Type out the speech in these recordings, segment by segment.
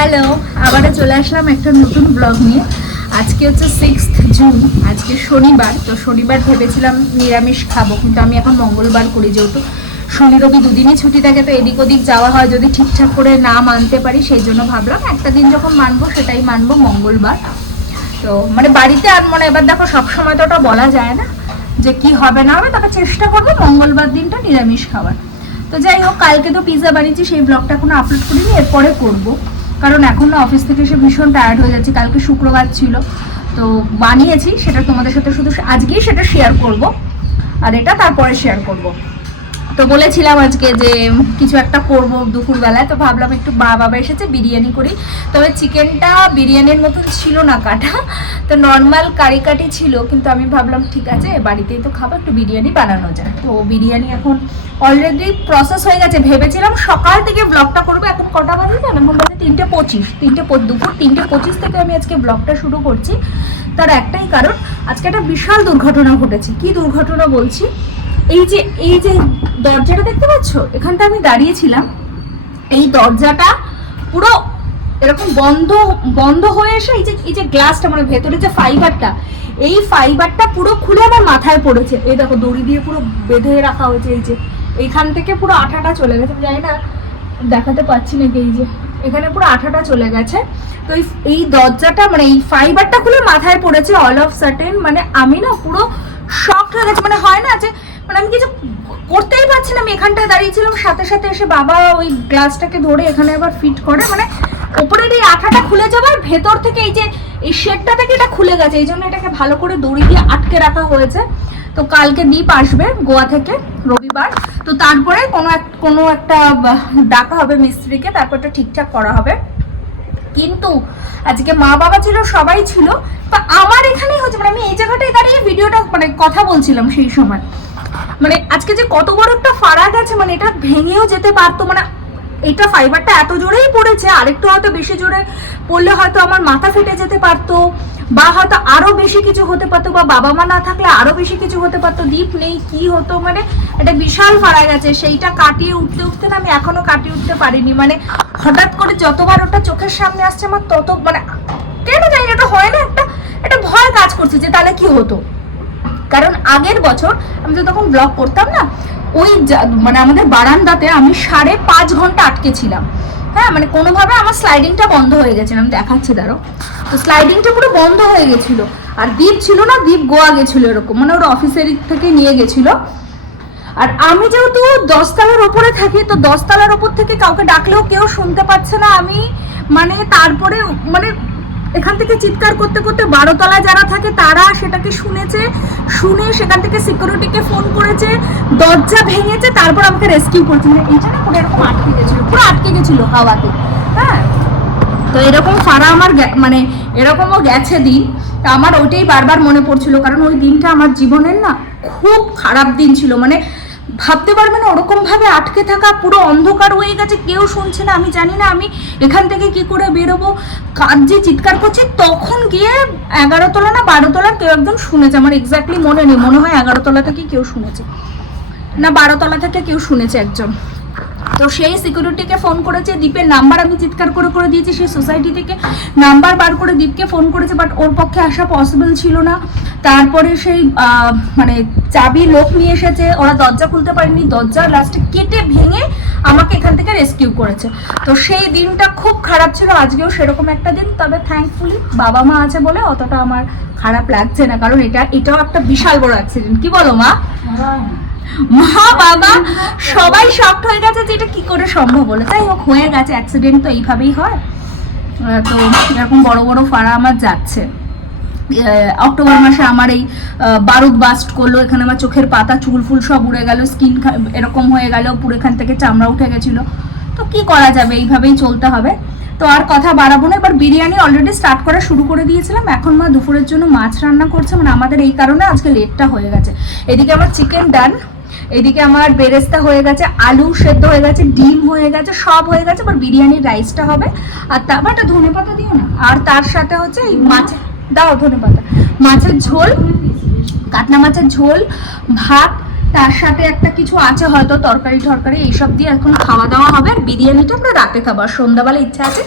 Hello, আবারও চলে আসলাম একটা নতুন ব্লগ নিয়ে। আজকে হচ্ছে 6th জুন, আজকে শনিবার। তো শনিবার ভেবেছিলাম নিরামিষ খাবো, কিন্তু আমি এখন মঙ্গলবার করি, যেহেতু শনি রবি দুদিনই ছুটি থাকে, তো এদিক ওদিক যাওয়া হয় যদি ঠিকঠাক করে না মানতে পারি, সেই জন্য ভাবলাম একটা দিন যখন মানবো সেটাই মানবো, মঙ্গলবার। তো মানে বাড়িতে আর মানে এবার দেখো সবসময় তো ওটা বলা যায় না যে কি হবে না হবে, তাকে চেষ্টা করবো মঙ্গলবার দিনটা নিরামিষ খাবার। তো যাই হোক, কালকে তো পিৎজা বানিয়েছি, সেই ব্লগটা এখনো আপলোড করিনি, এরপরে করবো, কারণ এখন না অফিস থেকে এসে ভীষণ টায়ার্ড হয়ে যাচ্ছে। কালকে শুক্রবার ছিল, তো বানিয়েছি, সেটা তোমাদের সাথে শুধু আজকেই সেটা শেয়ার করব, আর এটা তারপরে শেয়ার করব। তো বলেছিলাম আজকে যে কিছু একটা করব দুপুরবেলায়, তো ভাবলাম একটু বাবা এসেছে বিরিয়ানি করি। তবে চিকেনটা বিরিয়ানির মতন ছিল না কাটা, তো নর্মাল কারি কাটি ছিল, কিন্তু আমি ভাবলাম ঠিক আছে বাড়িতেই তো খাবো, একটু বিরিয়ানি বানানো যায়। তো বিরিয়ানি এখন অলরেডি প্রসেস হয়ে গেছে। ভেবেছিলাম সকাল থেকে ব্লগটা করবো, এখন কটা বাজে জানো? এখন বাজে 3:25, দুপুর 3:25 থেকে আমি আজকে ব্লগটা শুরু করছি। তার একটাই কারণ, আজকে একটা বিশাল দুর্ঘটনা ঘটেছে। কি দুর্ঘটনা বলছি, এই যে দরজাটা দেখতে পাচ্ছ, এখানটা আমি দাঁড়িয়েছিলাম, এই দরজাটা পুরো এরকম বন্ধ হয়ে এসে এই যে গ্লাসটা মানে ভেতরে যে ফাইবারটা, এই ফাইবারটা পুরো খুলে আমার মাথায় পড়েছে। এই দেখো দড়ি দিয়ে পুরো বেঁধে রাখা হয়েছে, এই যে এইখান থেকে পুরো আঠাটা চলে গেছে, জানি না দেখাতে পাচ্ছি নাকি, এই যে এখানে পুরো আঠাটা চলে গেছে। তো এই দরজাটা মানে এই ফাইবারটা খুলে মাথায় পড়েছে অল অফ সাডেন। মানে আমি না পুরো শক হয়ে গেছে, মানে হয় না যে মানে আমি কিছু করতেই পারছি না। আমি এখানটায় দাঁড়িয়েছিলাম, সাথে সাথে এসে বাবা ওই গ্লাসটাকে ধরে এখানে আবার ফিট করে, মানে উপরের এই আঠাটা খুলে যাবার ভেতর থেকে এই যে এই শেডটা থেকে এটা খুলে গেছে, এই জন্য এটাকে ভালো করে দড়ি দিয়ে আটকে রাখা হয়েছে। তো কালকে দীপ আসবে গোয়া থেকে, রবিবার, তো তারপরে কোনো একটা ডাকা হবে মিস্ত্রিকে, তারপর এটা ঠিকঠাক করা হবে। কিন্তু আজকে মা বাবা ছিল, সবাই ছিল, তো আমার এখানেই হচ্ছে, মানে আমি এই জায়গাটায় দাঁড়িয়ে ভিডিওটা মানে কথা বলছিলাম সেই সময়। মানে আজকে যে কত বড় একটা ফারাক আছে, মানে এটা ভেঙেও যেতে পারতো, মানে এটা ফাইবারটা এত জোরেই পড়েছে, আরেকটু হয়তো বেশি জোরে পড়লে হয়তো আমার মাথা ফেটে যেতে পারতো, বা হয়তো আরো বেশি কিছু হতে পারতো, বা বাবা মা না থাকলে আরো বেশি কিছু হতে পারতো, দীপ নেই কি হতো, মানে এটা বিশাল ফারাক আছে। সেইটা কাটিয়ে উঠতে না আমি এখনো কাটিয়ে উঠতে পারিনি। মানে হঠাৎ করে যতবার ওটা চোখের সামনে আসছে আমার তত মানে কেন জানি এটা হয় না, একটা ভয় কাজ করছে যে তাহলে কি হতো। কারণ আগের বছর আমি তো তখন ব্লগ করতাম না, ওই মানে আমাদের বারান্দাতে আমি 5.5 ঘন্টা আটকে ছিলাম। হ্যাঁ, মানে কোনোভাবে আমার স্লাইডিংটা বন্ধ হয়ে গেছিল, আমি দেখাচ্ছি দাঁড়ো। তো স্লাইডিংটা পুরো বন্ধ হয়ে গেছিল, আর দীপ ছিল না, দীপ গোয়া গেছিল এরকম, মানে ওর অফিসের থেকে নিয়ে গেছিল। আর আমি যেহেতু 10 তলার ওপরে থাকি, তো 10 তলার ওপর থেকে কাউকে ডাকলেও কেউ শুনতে পাচ্ছে না। আমি মানে তারপরে মানে এখান থেকে চিৎকার করতে করতে 12 তলায় যারা থাকে তারা সেটাকে শুনে সেখান থেকে সিকিউরিটিকে ফোন করেছে, দরজা ভেঙেছে, তারপর আমাকে রেস্কিউ করছে। মানে এইটা না পুরো এরকম পুরো আটকে গেছিল হাওয়াতে। হ্যাঁ, তো এরকম ফারা আমার মানে এরকমও গেছে দিন, তা আমার ওইটাই বারবার মনে পড়ছিল, কারণ ওই দিনটা আমার জীবনের না খুব খারাপ দিন ছিল। মানে ভাবতে পারবে না, ওরকম ভাবে আটকে থাকা, পুরো অন্ধকার হয়ে গেছে, কেউ শুনছে না। আমি জানি না আমি এখান থেকে কি করে বেরোবো, কাজ যে চিৎকার করছে, তখন গিয়ে 11 তলা না 12 তলার কেউ একজন শুনেছে, আমার এক্স্যাক্টলি মনে নেই, মনে হয় 11 তলা থেকে কেউ শুনেছে, না 12 তলা থেকে কেউ শুনেছে একজন। তো সেই সিকিউরিটিকে ফোন করেছে, দীপের নাম্বার আমি চিৎকার করে দিয়েছি, সেই সোসাইটি থেকে নাম্বার বার করে দীপকে ফোন করেছে, বাট ওর পক্ষে আসা পসিবল ছিল না। তারপরে সেই মানে চাবি লোক নিয়ে এসেছে, ওরা দরজা খুলতে পারেনি, দরজা লাস্টে কেটে ভেঙে আমাকে এখান থেকে রেস্কিউ করেছে। তো সেই দিনটা খুব খারাপ ছিল, আজকেও সেরকম একটা দিন। তবে থ্যাঙ্কফুলি বাবা মা আছে বলে অতটা আমার খারাপ লাগছে না, কারণ এটাও একটা বিশাল বড় অ্যাক্সিডেন্ট। কি বলো মা? মা বাবা সবাই শকড হয়ে গেছে যে এটা কি করে সম্ভব হলো। তাই হোক, হয়ে গেছে, অ্যাক্সিডেন্ট তো এইভাবেই হয়। তো এরকম বড় বড় ফাড়া আমার যাচ্ছে। অক্টোবর মাসে আমার এই বারুদ বাস্ট করলো, এখানে আমার চোখের পাতা চুল ফুল সব উড়ে গেল, স্কিন এরকম হয়ে গেল, পুরো এখান থেকে চামড়া উঠে গেছিলো। তো কি করা যাবে, এইভাবেই চলতে হবে। তো আর কথা বাড়াবো না, এবার বিরিয়ানি অলরেডি স্টার্ট করা শুরু করে দিয়েছিলাম। এখন মা দুপুরের জন্য মাছ রান্না করছে, মানে আমাদের এই কারণে আজকে লেটটা হয়ে গেছে। এদিকে আমার চিকেন ডান, এদিকে আমার বেরেস্তা হয়ে গেছে, আলু সেদ্ধ হয়ে গেছে, ডিম হয়ে গেছে, সব হয়ে গেছে। এবার বিরিয়ানির রাইসটা হবে, আর তারপর একটা ধনে পাতা দিও না, আর তার সাথে হচ্ছে এই মাছ দাও, ধনে পাতা, মাছের ঝোল, কাতলা মাছের ঝোল, ভাত, তার সাথে একটা কিছু আছে হয়তো তরকারি টরকারি এইসব দিয়ে এখন খাওয়া দাওয়া হবে। আর বিরিয়ানিটা আমরা রাতে খাবো। আর সন্ধ্যাবেলা ইচ্ছা আছে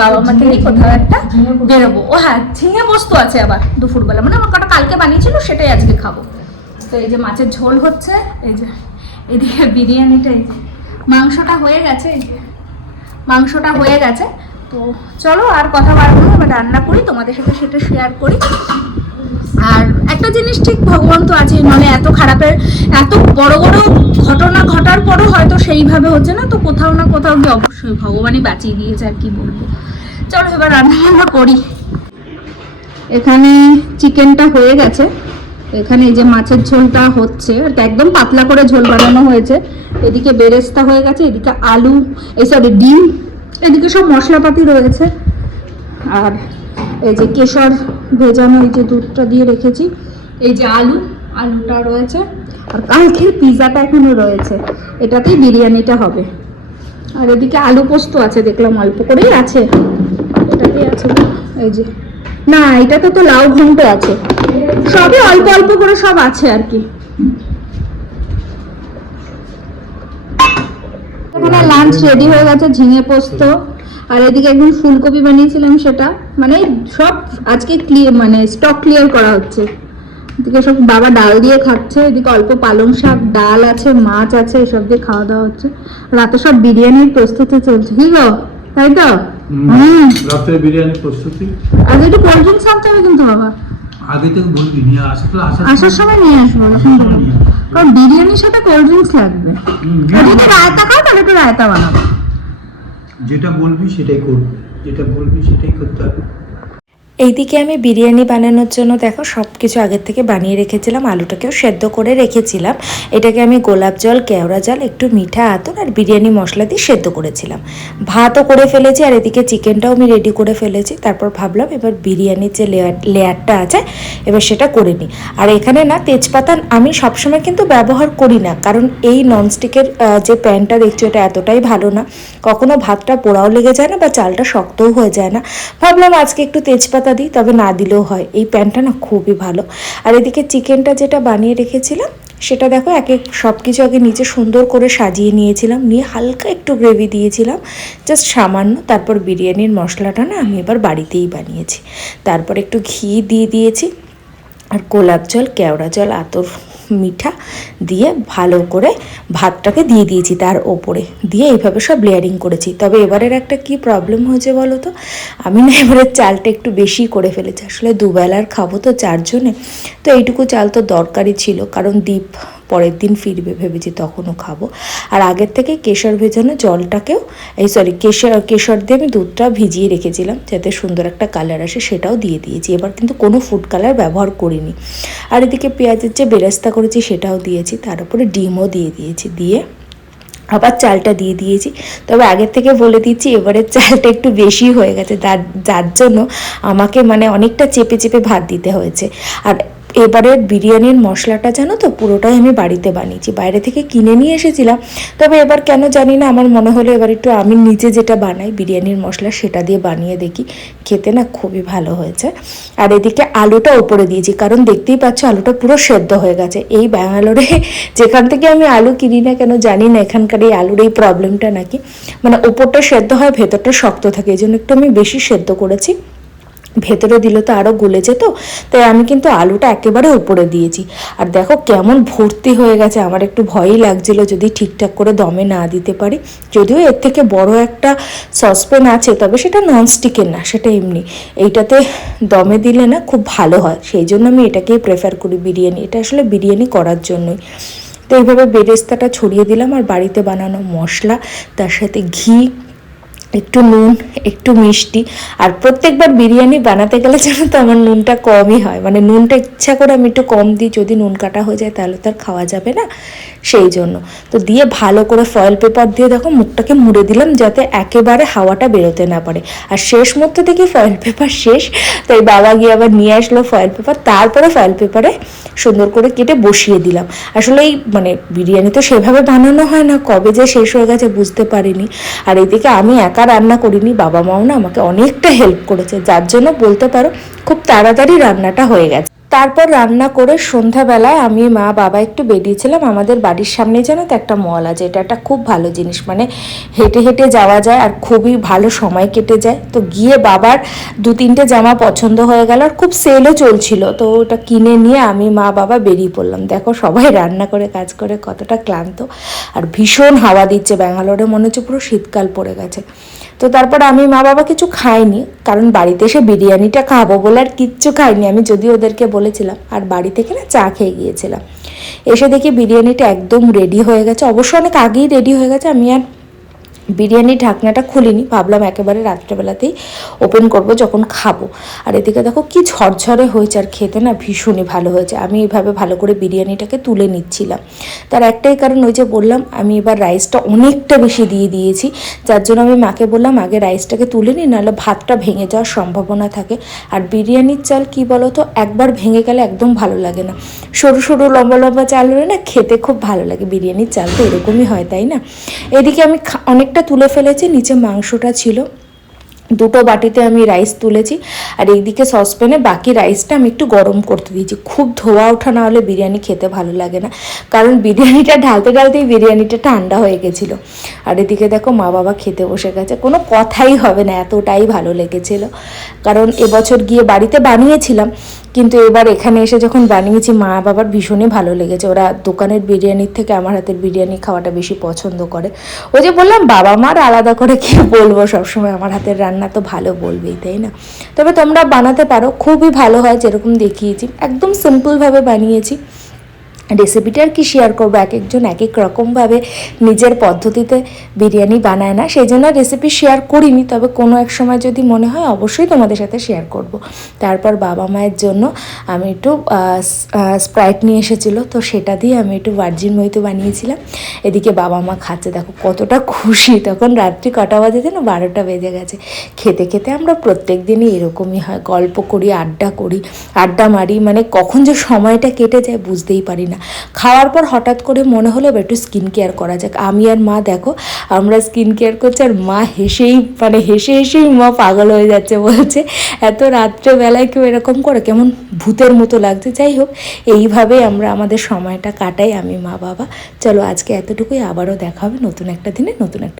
বাবা মাকে নিয়ে কোথাও একটা বেরোবো। ও হ্যাঁ, ঝিঙে পোস্ত আছে আবার দুপুরবেলা, মানে আমার কটা কালকে বানিয়েছিল সেটাই আজকে খাবো। তো এই যে মাছের ঝোল হচ্ছে, এই যে এদিকে বিরিয়ানিটা, এই যে মাংসটা হয়ে গেছে, এই যে মাংসটা হয়ে গেছে। তো চলো আর কথা বাড়বো না, আমরা রান্না করি, তোমাদের সাথে সেটা শেয়ার করি। আর একটা জিনিস ঠিক, ভগবান তো আছে, মানে এত খারাপের এত বড় বড় ঘটনা ঘটার পরও হয়তো সেইভাবে হচ্ছে না, তো কোথাও না কোথাও গিয়ে অবশ্যই ভগবানই বাঁচিয়ে দিয়েছে, আর কি বলবো। চলো এবার রান্না বান্না করি। এখানে চিকেনটা হয়ে গেছে, এখানে এই যে মাছের ঝোলটা হচ্ছে, একদম পাতলা করে ঝোল বানানো হয়েছে। এদিকে বেরেস্তা হয়ে গেছে, এদিকে আলু, এই সরি ডিম, এদিকে সব মশলাপাতি রয়েছে। আর এই যে কেশর ভেজানো, এই যে দুধটা দিয়ে রেখেছি, এই যে আলুটা রয়েছে, আর কালকের পিৎজাটা এখনো রয়েছে, এটাতেই বিরিয়ানিটা হবে। আর এদিকে আলু পোস্ত আছে, দেখলাম অল্প করেই আছে, এটাতেই আছে। এই যে না, এটাতে তো লাউ ঘন্ট আছে, সবই অল্প অল্প করে সব আছে আর কি। এখানে লাঞ্চ রেডি হয়ে গেছে, ঝিঙে পোস্ত, আর এদিকে একদম ফুলকপি বানিয়েছিলাম সেটা, মানে সব আজকে মানে স্টক ক্লিয়ার করা হচ্ছে। এদিকে সব বাবা ডাল দিয়ে খাচ্ছে, এদিকে অল্প পালং শাক, ডাল আছে, মাছ আছে, এসব দিয়ে খাওয়া দাওয়া হচ্ছে। রাতে সব বিরিয়ানির প্রস্তুতি চলছে, কি গো, তাই তো? রাতে বিরিয়ানি প্রস্তুতি। আজ একটু কোল্ড ড্রিঙ্কস আনতে হবে কিন্তু বাবা, আগে থেকে বলবি নিয়ে আসার সময় নিয়ে আসবো, কারণ বিরিয়ানির সাথে কোল্ড ড্রিঙ্কস লাগবে। যদি রায়তা খাও তাহলে একটু রায়তা বানাবো। যেটা বলবি সেটাই করবি, যেটা বলবি সেটাই করতে হবে। এইদিকে আমি বিরিয়ানি বানানোর জন্য দেখো সব কিছু আগের থেকে বানিয়ে রেখেছিলাম, আলুটাকেও সেদ্ধ করে রেখেছিলাম। এটাকে আমি গোলাপ জল, কেওড়া জল, একটু মিঠা আতর আর বিরিয়ানি মশলা দিয়ে সেদ্ধ করেছিলাম। ভাতও করে ফেলেছি, আর এদিকে চিকেনটাও আমি রেডি করে ফেলেছি। তারপর ভাবলাম এবার বিরিয়ানির যে লেয়ারটা আছে এবার সেটা করে নিই। আর এখানে না তেজপাতা আমি সবসময় কিন্তু ব্যবহার করি না, কারণ এই ননস্টিকের যে প্যানটা দেখছো এটা এতটাই ভালো না, কখনো ভাতটা পোড়াও লেগে যায় না বা চালটা শক্তও হয়ে যায় না। ভাবলাম আজকে একটু তেজপাতা দিই, তবে না দিলেও হয়, এই প্যানটা না খুবই ভালো। আর এদিকে চিকেনটা যেটা বানিয়ে রেখেছিলাম সেটা দেখো সব কিছু আগে নিচে সুন্দর করে সাজিয়ে নিয়েছিলাম, নিয়ে হালকা একটু গ্রেভি দিয়েছিলাম, জাস্ট সামান্য। তারপর বিরিয়ানির মশলাটা না আমি এবার বাড়িতেই বানিয়েছি। তারপর একটু ঘি দিয়ে দিয়েছি, আর গোলাপ জল, কেওড়া জল, আতর, মিঠা দিয়ে ভালো করে ভাতটাকে দিয়ে দিয়েছি তার ওপরে, দিয়ে এইভাবে সব লেয়ারিং করেছি। তবে এবারের একটা কি প্রবলেম হয়েছে বলো তো, আমি না এবারের চালটা একটু বেশি করে ফেলেছি, আসলে দুবেলার খাবো তো 4 জনে, তো এইটুকু চাল তো দরকারই ছিল, কারণ দীপ পরের দিন ফিরবে ভেবেছি তখনও খাবো। আর আগের থেকে কেশর ভেজানো জলটাকেও কেশর দিয়ে আমি দুধটা ভিজিয়ে রেখেছিলাম যাতে সুন্দর একটা কালার আসে, সেটাও দিয়ে দিয়েছি। এবার কিন্তু কোনো ফুড কালার ব্যবহার করিনি। আর এদিকে পেঁয়াজের যে বেরেস্তা করেছি সেটাও দিয়েছি, তার উপরে ডিমও দিয়ে দিয়েছি, দিয়ে আবার চালটা দিয়ে দিয়েছি। তবে আগের থেকে বলে দিচ্ছি এবারের চালটা একটু বেশি হয়ে গেছে, যার জন্য আমাকে মানে অনেকটা চেপে চেপে ভাত দিতে হয়েছে। আর এবারের বিরিয়ানির মশলাটা জানো তো পুরোটাই আমি বাড়িতে বানিয়েছি, বাইরে থেকে কিনে নিয়ে এসেছিলাম। তবে এবার কেন জানি না আমার মনে হলো এবার একটু আমি নিজে যেটা বানাই বিরিয়ানির মশলা সেটা দিয়ে বানিয়ে দেখি, খেতে না খুবই ভালো হয়েছে। আর এদিকে আলুটা ওপরে দিয়েছি, কারণ দেখতেই পাচ্ছ আলুটা পুরো সেদ্ধ হয়ে গেছে। এই ব্যাঙ্গালোরে যেখান থেকে আমি আলু কিনি না কেন জানি না, এখানকার এই আলুর এই প্রবলেমটা নাকি, মানে ওপরটা সেদ্ধ হয় ভেতরটা শক্ত থাকে, এই জন্য একটু আমি বেশি সেদ্ধ করেছি, ভেতরে দিলে তো আরও গলে যেত, তাই আমি কিন্তু আলুটা একেবারে উপরে দিয়েছি। আর দেখো কেমন ভর্তি হয়ে গেছে, আমার একটু ভয়ই লাগছিল যদি ঠিকঠাক করে দমে না দিতে পারি। যদিও এর থেকে বড় একটা সসপ্যান আছে, তবে সেটা ননস্টিকের না, সেটা এমনি, এইটাতে দমে দিলে না খুব ভালো হয়, সেই জন্য আমি এটাকেই প্রেফার করি বিরিয়ানি, এটা আসলে বিরিয়ানি করার জন্যই। তো এইভাবে বেরেস্তাটা ছড়িয়ে দিলাম, আর বাড়িতে বানানো মশলা, তার সাথে ঘি, একটু নুন, একটু মিষ্টি। আর প্রত্যেকবার বিরিয়ানি বানাতে গেলে জানো তো আমার নুনটা কমই হয়, মানে নুনটা ইচ্ছা করে আমি একটু কম দিই, যদি নুন কাটা হয়ে যায় তাহলে তো আর খাওয়া যাবে না, সেই জন্য। তো দিয়ে ভালো করে ফয়েল পেপার দিয়ে দেখো মুখটাকে মুড়ে দিলাম যাতে একেবারে হাওয়াটা বেরোতে না পারে। আর শেষ মুহূর্তে দেখি ফয়েল পেপার শেষ, তাই বাবা গিয়ে আবার নিয়ে আসলো ফয়েল পেপার, তারপরে ফয়েল পেপারে সুন্দর করে কেটে বসিয়ে দিলাম। আসলে এই মানে বিরিয়ানি তো সেভাবে বানানো হয় না, কবে যে শেষ হয়ে গেছে বুঝতে পারিনি। আর এইদিকে আমি একা রান্না করিনি, বাবা মাও না আমাকে অনেকটা হেল্প করেছে, যার জন্য বলতে পারো খুব তাড়াতাড়ি রান্নাটা হয়ে গেছে। তারপর রান্না করে সন্ধ্যাবেলায় আমি মা বাবা একটু বেরিয়েছিলাম। আমাদের বাড়ির সামনে যেন তো একটা মল আছে, এটা একটা খুব ভালো জিনিস, মানে হেঁটে হেঁটে যাওয়া যায় আর খুবই ভালো সময় কেটে যায়। তো গিয়ে বাবার 2-3টে জামা পছন্দ হয়ে গেল আর খুব সেলও চলছিল, তো ওটা কিনে নিয়ে আমি মা বাবা বেরিয়ে পড়লাম। দেখো সবাই রান্না করে কাজ করে কতটা ক্লান্ত, আর ভীষণ হাওয়া দিচ্ছে, ব্যাঙ্গালোরে মনে হচ্ছে পুরো শীতকাল পড়ে গেছে। তো তারপর আমি মা বাবা কিছু খাইনি, কারণ বাড়িতে এসে বিরিয়ানিটা খাবো বলে আর কিচ্ছু খাইনি আমি, যদিও ওদেরকে বলেছিলাম। আর বাড়ি থেকে না চা খেয়ে গিয়েছিলাম। এসে দেখি বিরিয়ানিটা একদম রেডি হয়ে গেছে, অবশ্য অনেক আগেই রেডি হয়ে গেছে। আমি আর বিরিয়ানির ঢাকনাটা খুলিনি, ভাবলাম একেবারে রাত্রেবেলাতেই ওপেন করব যখন খাবো। আর এদিকে দেখো কি ঝরঝরে হয়েছে, আর খেতে না ভীষণই ভালো হয়েছে। আমি এইভাবে ভালো করে বিরিয়ানিটাকে তুলে নিচ্ছিলাম, তার একটাই কারণ ওই যে বললাম আমি এবার রাইসটা অনেকটা বেশি দিয়ে দিয়েছি, যার জন্য আমি মাকে বললাম আগে রাইসটাকে তুলে নিই, নাহলে ভাতটা ভেঙে যাওয়ার সম্ভাবনা থাকে। আর বিরিয়ানির চাল কি বলো তো, একবার ভেঙে গেলে একদম ভালো লাগে না। সরু সরু লম্বা লম্বা চাল হলে না খেতে খুব ভালো লাগে, বিরিয়ানির চাল তো এরকমই হয়, তাই না? এদিকে আমি অনেকটা তুলে ফেলেছি, নিচে মাংসটা ছিল, 2টো বাটিতে আমি রাইস তুলেছি। আর এইদিকে সসপ্যানে বাকি রাইসটা আমি একটু গরম করতে দিয়েছি। খুব ধোয়া ওঠা না হলে বিরিয়ানি খেতে ভালো লাগে না, কারণ বিরিয়ানিটা ঢালতে ঢালতেই বিরিয়ানিটা ঠান্ডা হয়ে গেছিলো। আর এদিকে দেখো মা বাবা খেতে বসে গেছে, কোনো কথাই হবে না, এতটাই ভালো লেগেছিলো। কারণ এবছর গিয়ে বাড়িতে বানিয়েছিলাম, কিন্তু এবার এখানে এসে যখন বানিয়েছি মা বাবার ভীষণই ভালো লেগেছে। ওরা দোকানের বিরিয়ানির থেকে আমার হাতের বিরিয়ানি খাওয়াটা বেশি পছন্দ করে। ওই যে বললাম বাবা মার আলাদা করে কি বলবো, সবসময় আমার হাতের রান্না তো ভালো বলবেই, তাই না? তবে তোমরা বানাতে পারো, খুবই ভালো হয়, যেরকম দেখিয়েছি একদম সিম্পলভাবে বানিয়েছি। রেসিপিটা আর কি শেয়ার করবো, এক একজন এক এক রকমভাবে নিজের পদ্ধতিতে বিরিয়ানি বানায় না, সেই জন্য রেসিপি শেয়ার করিনি। তবে কোনো এক সময় যদি মনে হয় অবশ্যই তোমাদের সাথে শেয়ার করব। তারপর বাবা মায়ের জন্য আমি একটু স্প্রাইট নিয়ে এসেছিলো, তো সেটা দিয়ে আমি একটু ভার্জিন মহিতো বানিয়েছিলাম। এদিকে বাবা মা খাচ্ছে, দেখো কতটা খুশি। তখন রাত্রি কটা বাজে যেন 12টা বেজে গেছে। খেতে খেতে আমরা প্রত্যেক দিনই এরকমই হয়, গল্প করি, আড্ডা মারি, মানে কখন যে সময়টা কেটে যায় বুঝতেই পারি না। খাওয়ার পর হঠাৎ করে মনে হলো একটু স্কিন কেয়ার করা যাক। আমি আর মা দেখো আমরা স্কিন কেয়ার করছি, আর মা হেসেই মা পাগল হয়ে যাচ্ছে, বলছে এত রাত্রেবেলায় কেউ এরকম করে, কেমন ভূতের মতো লাগছে। যাই হোক, এইভাবেই আমরা আমাদের সময়টা কাটাই আমি মা বাবা। চলো আজকে এতটুকুই, আবারও দেখা হবে নতুন একটা দিনে নতুন একটা